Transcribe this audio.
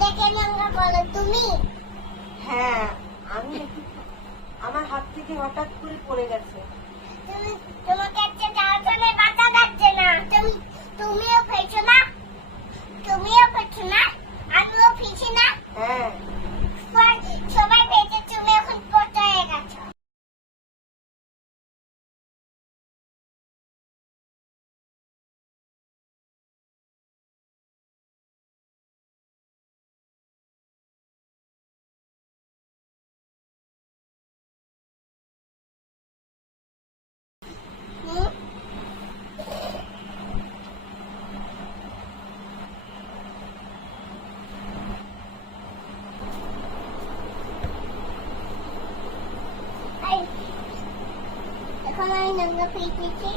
এটাকে নোংরা বলো তুমি? হ্যাঁ আমি আমার হাত থেকে হঠাৎ করে পড়ে গেছে। এই, এখন আমি নোংরা পেয়েছি